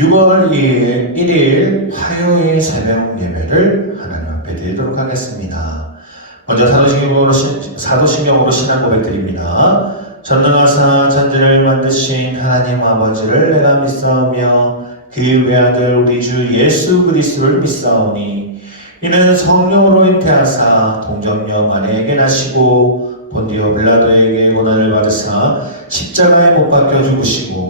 6월 2일, 1일 화요일 새벽 예배를 하나님 앞에 드리도록 하겠습니다. 먼저 사도신경으로, 신- 사도신경으로 신앙 고백 드립니다. 전능하사 천지를 만드신 하나님 아버지를 내가 믿사오며 그 외아들 우리 주 예수 그리스도를 믿사오니 이는 성령으로 잉태하사 동정녀 마리에게 나시고 본디오 빌라도에게 고난을 받으사 십자가에 못 박혀 죽으시고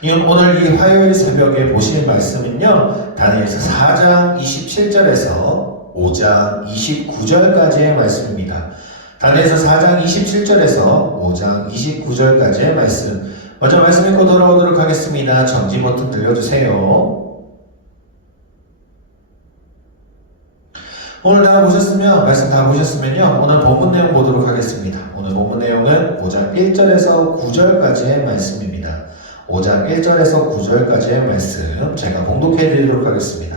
오늘 이 화요일 새벽에 보실 말씀은요, 다니엘서 4장 27절에서 5장 29절까지의 말씀입니다. 다니엘서 4장 27절에서 5장 29절까지의 말씀. 먼저 말씀 읽고 돌아오도록 하겠습니다. 정지 버튼 들려주세요. 오늘 다 보셨으면, 말씀 다 보셨으면요, 오늘 본문 내용 보도록 하겠습니다. 오늘 본문 내용은 5장 1절에서 9절까지의 말씀입니다. 5장 1절에서 9절까지의 말씀 제가 봉독해 드리도록 하겠습니다.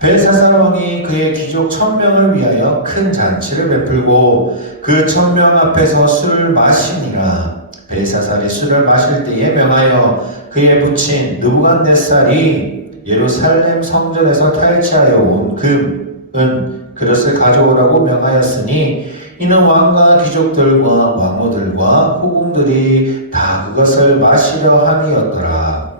벨사살 왕이 그의 귀족 천명을 위하여 큰 잔치를 베풀고 그 천명 앞에서 술을 마시니라 벨사살이 술을 마실 때에 명하여 그의 부친 느부갓네살이 예루살렘 성전에서 탈취하여 온 금, 은, 그릇을 가져오라고 명하였으니 이는 왕과 귀족들과 왕후들과 후궁들이 다 그것을 마시려 함이었더라.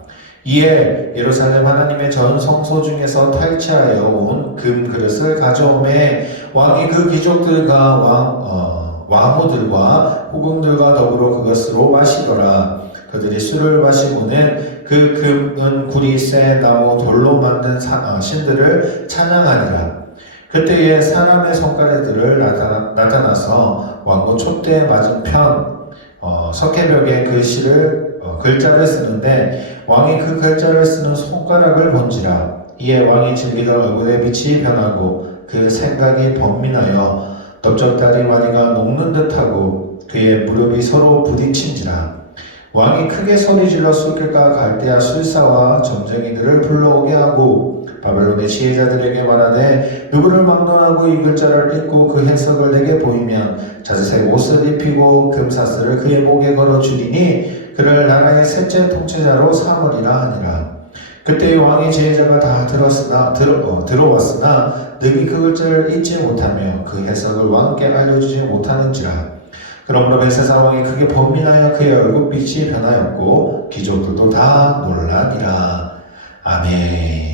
이에 예루살렘 하나님의 전 성소 중에서 탈취하여 온 금 그릇을 가져오매 왕이 그 귀족들과 왕, 어, 왕후들과 후궁들과 더불어 그것으로 마시더라. 그들이 술을 마시고는 그 금은 구리 쇠 나무 돌로 만든 사- 어, 신들을 찬양하니라. 그때에 사람의 손가락들을 나타나, 나타나서 왕고 촛대 맞은편 어, 석회벽에 글씨를 어, 글자를 쓰는데 왕이 그 글자를 쓰는 손가락을 본지라 이에 왕이 즐기던 얼굴의 빛이 변하고 그 생각이 번민하여 넓적다리 마디가 녹는 듯하고 그의 무릎이 서로 부딪힌지라 왕이 크게 소리질러 술길가 갈대아 술사와 점쟁이들을 불러오게 하고 바벨론의 지혜자들에게 말하되 누구를 막론하고 이 글자를 읽고 그 해석을 내게 보이면 자주색 옷을 입히고 금사슬을 그의 목에 걸어 주리니 그를 나라의 셋째 통치자로 삼으리라 하니라. 그때 왕의 지혜자가 다 들었으나 들어, 어, 들어왔으나 능히 그 글자를 읽지 못하며 그 해석을 왕께 알려주지 못하는지라. 그러므로 벨사살 왕이 크게 번민하여 그의 얼굴빛이 변하였고 귀족들도 다 놀라니라. 아멘.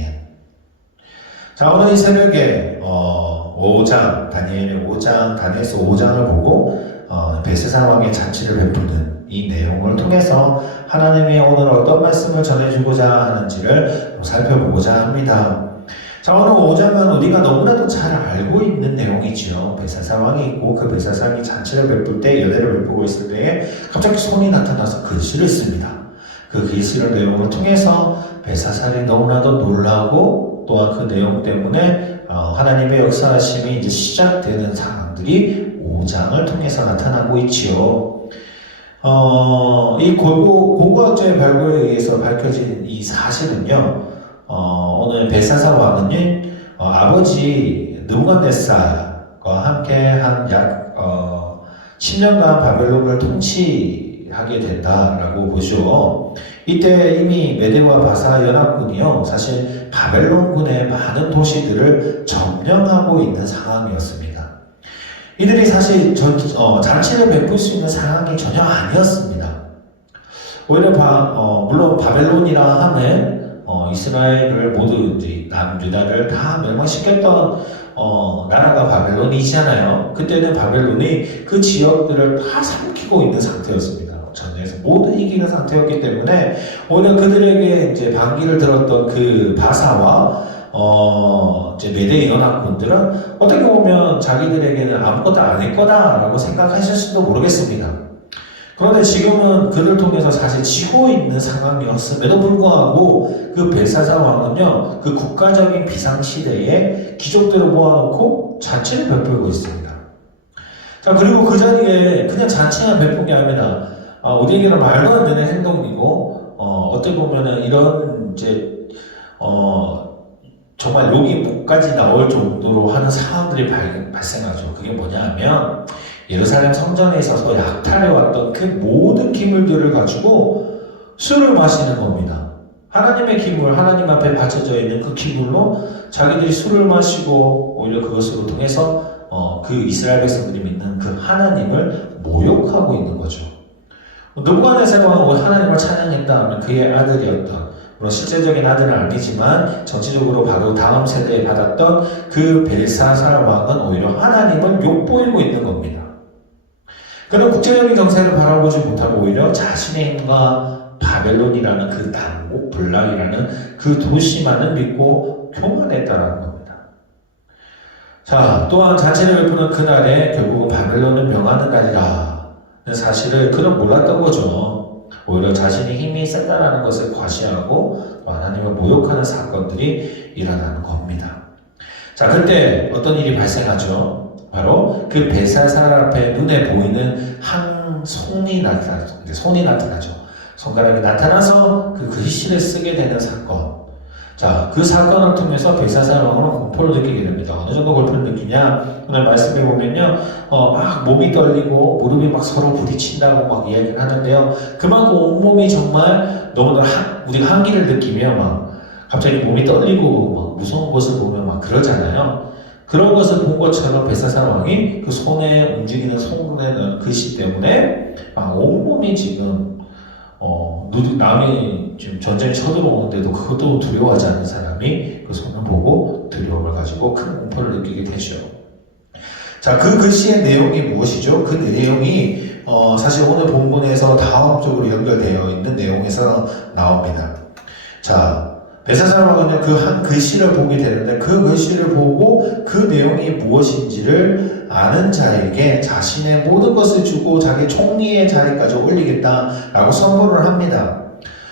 자 오늘 이 새벽에 어, 5장 다니엘의 5장 다니엘서 5장을 보고 어, 벨사살 왕의 잔치를 베푸는 이 내용을 통해서 하나님이 오늘 어떤 말씀을 전해주고자 하는지를 살펴보고자 합니다. 자 오늘 5장은 우리가 너무나도 잘 알고 있는 내용이지요. 벨사살 왕이 있고 그 벨사살이 잔치를 베풀 때 연회를 베푸고 있을 때에 갑자기 손이 나타나서 글씨를 씁니다. 그 글씨를 내용을 통해서 벨사살이 너무나도 놀라고 또한 그 내용 때문에 어, 하나님의 역사하심이 이제 시작되는 상황들이 5장을 통해서 나타나고 있지요. 어, 이 고고, 고고학자의 발굴에 의해서 밝혀진 이 사실은요, 어, 오늘 벨사살 왕은요, 어, 아버지 느부갓네살과 함께 한 약, 어, 10년간 바벨론을 통치하게 된다라고 보죠. 이때 이미 메데와 바사 연합군이요, 사실 바벨론군의 많은 도시들을 점령하고 있는 상황이었습니다. 이들이 사실 전, 어, 잔치를 베풀 수 있는 상황이 전혀 아니었습니다. 오히려 바, 어, 물론 바벨론이라 하면 어, 이스라엘을 모두 이제 남유다를 다 멸망시켰던 어, 나라가 바벨론이잖아요. 그때는 바벨론이 그 지역들을 다 삼키고 있는 상태였습니다. 전쟁에서 모두 이기는 상태였기 때문에 오히려 그들에게 이제 반기를 들었던 그 바사와 어, 이제 메대 연합군들은 어떻게 보면 자기들에게는 아무것도 안할 거다라고 생각하실 수도 모르겠습니다. 그런데 지금은 그를 통해서 사실 지고 있는 상황이었음에도 불구하고 그 벨사사 왕은요, 그 국가적인 비상 시대에 귀족들을 모아놓고 잔치를 베풀고 있습니다. 자, 그리고 그 자리에 그냥 잔치만 베푼 게 아니라, 어, 우리에게는 말도 안 되는 행동이고, 어, 어떻게 보면은 이런 이제, 어, 정말 욕이 목까지 나올 정도로 하는 상황들이 발, 발생하죠. 그게 뭐냐 하면, 예루살렘 성전에 있어서 약탈해 왔던 그 모든 기물들을 가지고 술을 마시는 겁니다. 하나님의 기물, 하나님 앞에 바쳐져 있는 그 기물로 자기들이 술을 마시고 오히려 그것으로 통해서 어, 그 이스라엘 백성들이 믿는 그 하나님을 모욕하고 있는 거죠. 누구간에서 왕은 하나님을 찬양했다 하면 그의 아들이었던 물론 실제적인 아들은 아니지만 정치적으로 바로 다음 세대에 받았던 그 벨사살 왕은 오히려 하나님을 욕보이고 있는 겁니다. 그는 국제적인 정세를 바라보지 못하고 오히려 자신의 힘과 바벨론이라는 그 남국 블락이라는 그 도시만을 믿고 교만했다라는 겁니다. 자, 또한 자신을 베푸는 그날에 결국은 바벨론은 명하는 날이라 사실을 그는 몰랐던 거죠. 오히려 자신의 힘이 세다라는 것을 과시하고 또 하나님을 모욕하는 사건들이 일어나는 겁니다. 자, 그때 어떤 일이 발생하죠? 바로 그 벨사살 앞에 눈에 보이는 한 손이 나타나죠. 손이 나타나죠. 손가락이 나타나서 그 글씨를 쓰게 되는 사건. 자, 그 사건을 통해서 왕은 공포를 느끼게 됩니다. 어느 정도 공포를 느끼냐? 오늘 말씀해 보면요, 어, 막 몸이 떨리고 무릎이 막 서로 부딪힌다고 막 이야기를 하는데요. 그만큼 온몸이 정말 너무나 한, 우리가 한기를 느끼며 막 갑자기 몸이 떨리고 막 무서운 것을 보면 막 그러잖아요. 그런 것을 본 것처럼 벨사살 왕이 그 손에 움직이는 손에 글씨 때문에 막 온몸이 지금 어, 누- 남이 지금 전쟁 쳐들어오는데도 그것도 두려워하지 않는 사람이 그 손을 보고 두려움을 가지고 큰 공포를 느끼게 되죠. 자, 그 글씨의 내용이 무엇이죠? 그 내용이 어, 사실 오늘 본문에서 다음 쪽으로 연결되어 있는 내용에서 나옵니다. 자, 베사살 왕은 그한 글씨를 보게 되는데 그 글씨를 보고 그 내용이 무엇인지를 아는 자에게 자신의 모든 것을 주고 자기 총리의 자리까지 올리겠다라고 선포를 합니다.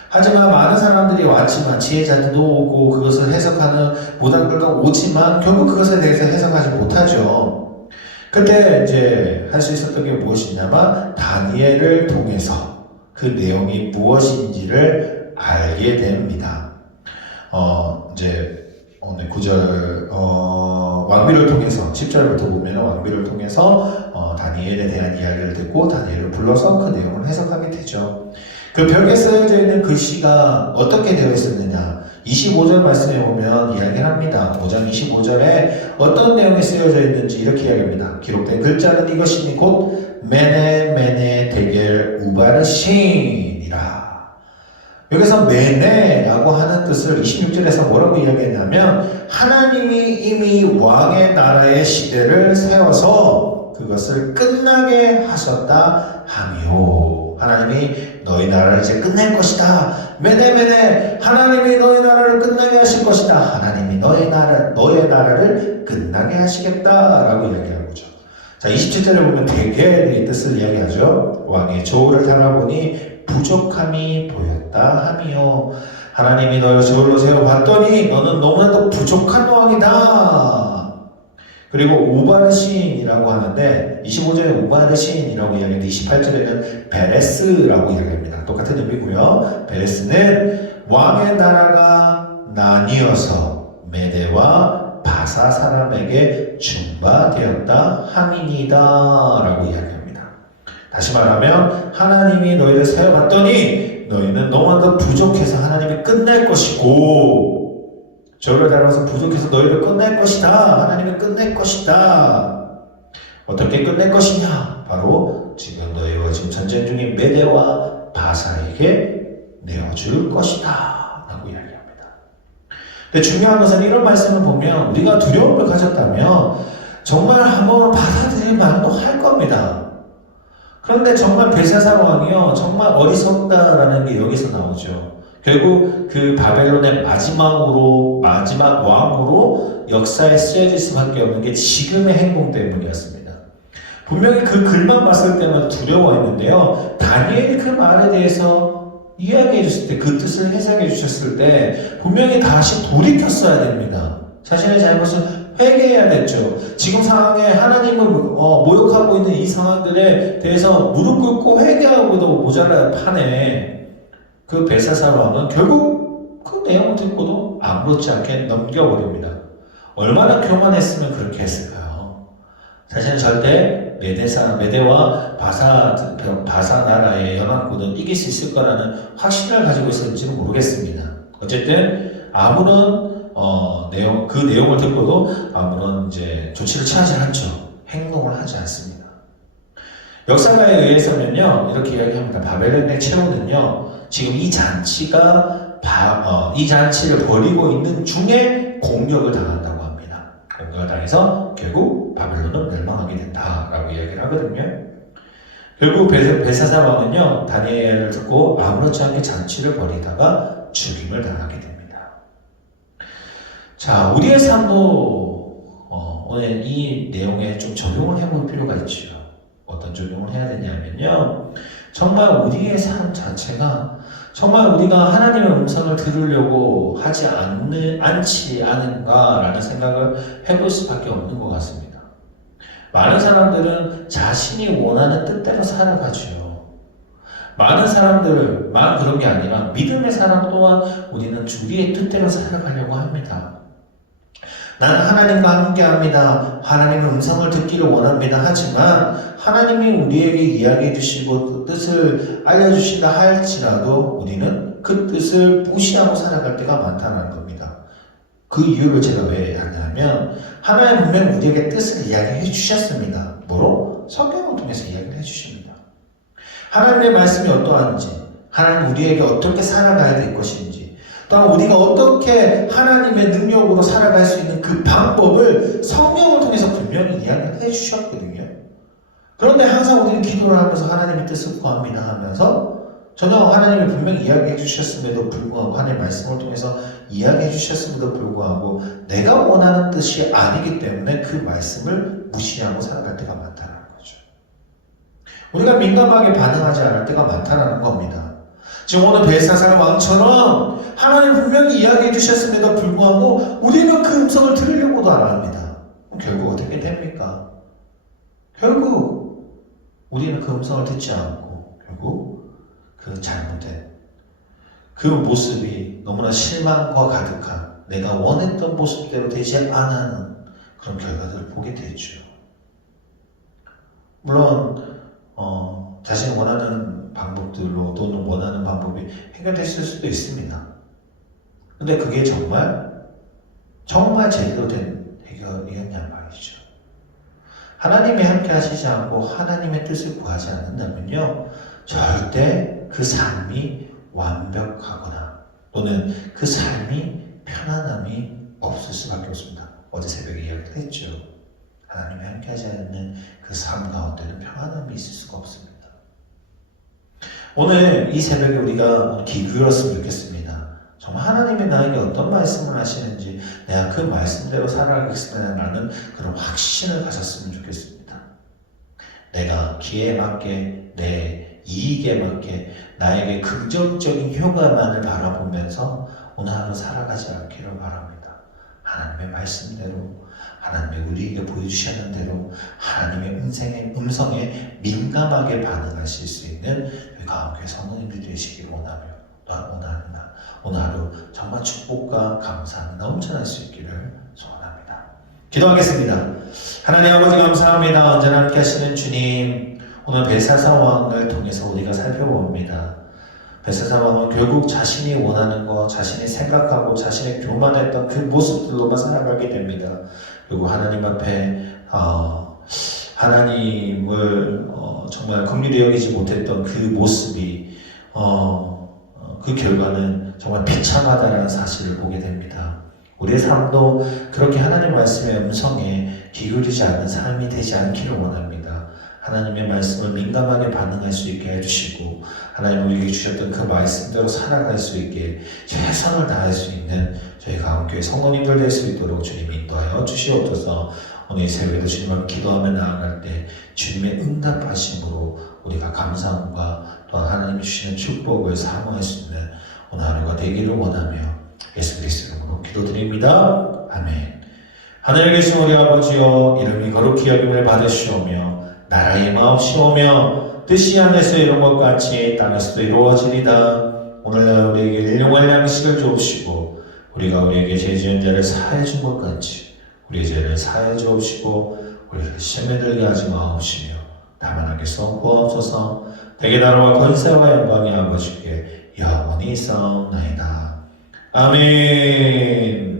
하지만 많은 사람들이 왔지만 지혜자들도 오고 그것을 해석하는 무당들도 오지만 결국 그것에 대해서 해석하지 못하죠. 그때 이제 할 수 있었던 게 무엇이냐면 다니엘을 통해서 그 내용이 무엇인지를 알게 됩니다. 어, 이제 오늘 9절 어, 왕비를 통해서 10절부터 보면 왕비를 통해서 어, 다니엘에 대한 이야기를 듣고 다니엘을 불러서 그 내용을 해석하게 되죠. 그 벽에 쓰여져 있는 글씨가 어떻게 되어 있었느냐? 25절 말씀에 보면 이야기를 합니다. 5장 25절에 어떤 내용이 쓰여져 있는지 이렇게 이야기합니다. 기록된 글자는 이것이니 곧 메네 메네 데겔 우바르신이라. 여기서 메네라고 하는 뜻을 26절에서 뭐라고 이야기했냐면 하나님이 이미 왕의 나라의 시대를 세워서 그것을 끝나게 하셨다 하미요. 하나님이 너희 나라를 이제 끝낼 것이다. 메네메네 하나님이 너희 나라를 끝나게 하실 것이다. 하나님이 너희 나라 너의 나라를 끝나게 하시겠다라고 이야기하는 거죠. 자, 27절에 보면 대개의 뜻을 이야기하죠. 왕의 저울을 달아보니 부족함이 보였다 하미요. 하나님이 너를 저울로 세워 봤더니 너는 너무나도 부족한 왕이다. 그리고 우바르신이라고 하는데 25절에 우바르신이라고 이야기하는데 28절에는 베레스라고 이야기합니다. 똑같은 의미고요. 베레스는 왕의 나라가 나뉘어서 메대와 바사 사람에게 중바되었다 함이니다라고 이야기합니다. 다시 말하면 하나님이 너희를 세워 봤더니 너희는 너무나도 부족해서 하나님이 끝낼 것이고 저를 닮아서 부족해서 너희를 끝낼 것이다. 하나님이 끝낼 것이다. 어떻게 끝낼 것이냐? 바로 지금 너희와 지금 전쟁 중인 메대와 바사에게 내어줄 것이다. 라고 이야기합니다. 근데 중요한 것은 이런 말씀을 보면 우리가 두려움을 가졌다면 정말 한번 받아들일 만도 할 겁니다. 그런데 정말 벨사살 왕이요 정말 어리석다라는 게 여기서 나오죠. 결국 그 바벨론의 마지막으로 마지막 왕으로 역사에 쓰여질 수밖에 없는 게 지금의 행동 때문이었습니다. 분명히 그 글만 봤을 때는 두려워했는데요. 다니엘이 그 말에 대해서 이야기해 줬을 때, 그 뜻을 해석해 주셨을 때, 분명히 다시 돌이켰어야 됩니다. 자신의 잘못을 회개해야 됐죠. 지금 상황에 하나님을 어, 모욕하고 있는 이 상황들에 대해서 무릎 꿇고 회개하고도 모자랄 판에 그 베사사 왕은 결국 그 내용을 듣고도 아무렇지 않게 넘겨버립니다. 얼마나 교만했으면 그렇게 했을까요? 자신은 절대 메데사, 메데와 바사, 바사 나라의 연합군을 이길 수 있을 거라는 확신을 가지고 있었는지는 모르겠습니다. 어쨌든 아무런 어, 내용, 그 내용을 듣고도 아무런 이제 조치를 취하지 않죠. 행동을 하지 않습니다. 역사가에 의해서는요, 이렇게 이야기합니다. 바벨론의 최후는요, 지금 이 잔치가, 바, 어, 이 잔치를 벌이고 있는 중에 공격을 당한다고 합니다. 공격을 당해서 결국 바벨론은 멸망하게 된다라고 이야기를 하거든요. 결국 베, 베사사 왕은요, 다니엘을 듣고 아무렇지 않게 잔치를 벌이다가 죽임을 당하게 됩니다. 자, 우리의 삶도 어, 오늘 이 내용에 좀 적용을 해볼 필요가 있죠. 어떤 적용을 해야 되냐면요. 정말 우리의 삶 자체가 정말 우리가 하나님의 음성을 들으려고 하지 않는, 않지 않은가라는 생각을 해볼 수밖에 없는 것 같습니다. 많은 사람들은 자신이 원하는 뜻대로 살아가지요. 많은 사람들을, 만 그런 게 아니라 믿음의 사람 또한 우리는 주리의 뜻대로 살아가려고 합니다. 나는 하나님과 함께 합니다. 하나님의 음성을 듣기를 원합니다. 하지만 하나님이 우리에게 이야기해 주시고 뜻을 알려주신다 할지라도 우리는 그 뜻을 무시하고 살아갈 때가 많다는 겁니다. 그 이유를 제가 왜 하냐면 하나님 분명 우리에게 뜻을 이야기해 주셨습니다. 뭐로? 성경을 통해서 이야기를 해 주십니다. 하나님의 말씀이 어떠한지, 하나님 우리에게 어떻게 살아가야 될 것인지, 또한 우리가 어떻게 하나님의 능력으로 살아갈 수 있는 그 방법을 성경을 통해서 분명히 이야기를 해 주셨거든요. 그런데 항상 우리는 기도를 하면서 하나님의 뜻을 구합니다 하면서 전혀 하나님이 분명히 이야기해 주셨음에도 불구하고 하나님의 말씀을 통해서 이야기해 주셨음에도 불구하고 내가 원하는 뜻이 아니기 때문에 그 말씀을 무시하고 살아갈 때가 많다는 거죠. 우리가 민감하게 반응하지 않을 때가 많다는 겁니다. 지금 오늘 벨사살 왕처럼 하나님 분명히 이야기해 주셨음에도 불구하고 우리는 그 음성을 들으려고도 안 합니다. 결국 어떻게 됩니까? 결국 우리는 그 음성을 듣지 않고 결국 그 잘못된 그 모습이 너무나 실망과 가득한 내가 원했던 모습대로 되지 않는 그런 결과들을 보게 되죠. 물론 어, 자신이 원하는 방법들로 또는 원하는 방법이 해결됐을 수도 있습니다. 근데 그게 정말 정말 제대로 된 해결이었냐 말이죠. 하나님이 함께 하시지 않고 하나님의 뜻을 구하지 않는다면요, 절대 그 삶이 완벽하거나 또는 그 삶이 편안함이 없을 수밖에 없습니다. 어제 새벽에 이야기를 했죠. 하나님이 함께 하지 않는 그 삶 가운데는 평안함이 있을 수가 없습니다. 오늘 이 새벽에 우리가 귀 기울였으면 좋겠습니다. 정말 하나님이 나에게 어떤 말씀을 하시는지 내가 그 말씀대로 살아가겠습니다라는 그런 확신을 가졌으면 좋겠습니다. 내가 기에 맞게 내 이익에 맞게 나에게 긍정적인 효과만을 바라보면서 오늘 하루 살아가지 않기를 바랍니다. 하나님의 말씀대로 하나님이 우리에게 보여주시는 대로 하나님의 음성에, 음성에 민감하게 반응하실 수 있는 가운데 성도님들 되시길 원하며 또한 원합니다. 오늘 하루 정말 축복과 감사함이 넘쳐날 수 있기를 소원합니다. 기도하겠습니다. 하나님 아버지 감사합니다. 언제나 함께 하시는 주님 오늘 벨사사 왕을 통해서 우리가 살펴봅니다. 벨사사 왕은 결국 자신이 원하는 것, 자신이 생각하고 자신의 교만했던 그 모습들로만 살아가게 됩니다. 그리고 하나님 앞에 어, 하나님을 어, 정말 긍휼히 여기지 못했던 그 모습이 어, 어, 그 결과는 정말 비참하다는 사실을 보게 됩니다. 우리의 삶도 그렇게 하나님 말씀의 음성에 기울이지 않는 삶이 되지 않기를 원합니다. 하나님의 말씀을 민감하게 반응할 수 있게 해주시고 하나님 우리에게 주셨던 그 말씀대로 살아갈 수 있게 최선을 다할 수 있는 저희 가운교회 성도님들 될 수 있도록 주님 인도하여 주시옵소서 오늘 이 새벽에도 주님 앞에 기도하며 나아갈 때 주님의 응답하심으로 우리가 감사함과 또한 하나님 주시는 축복을 사모할 수 있는 오늘 하루가 되기를 원하며 예수 그리스도 이름으로 기도드립니다. 아멘. 하늘에 계신 우리 아버지여 이름이 거룩히 여김을 받으시오며 나라의 마옵시오며 뜻이 하늘에서 이룬 것 같이 땅에서도 이루어지리다. 오늘날 우리에게 일용할 양식을 주옵시고 우리가 우리에게 죄 지은 자를 사해 준 것 같이 우리의 죄를 사해 주옵시고 우리를 시험에 들게 하지 마옵시며 다만 하게서 구하옵소서 대개 나라와 권세와 영광이 아버지께 영원히 있사옵나이다. 아멘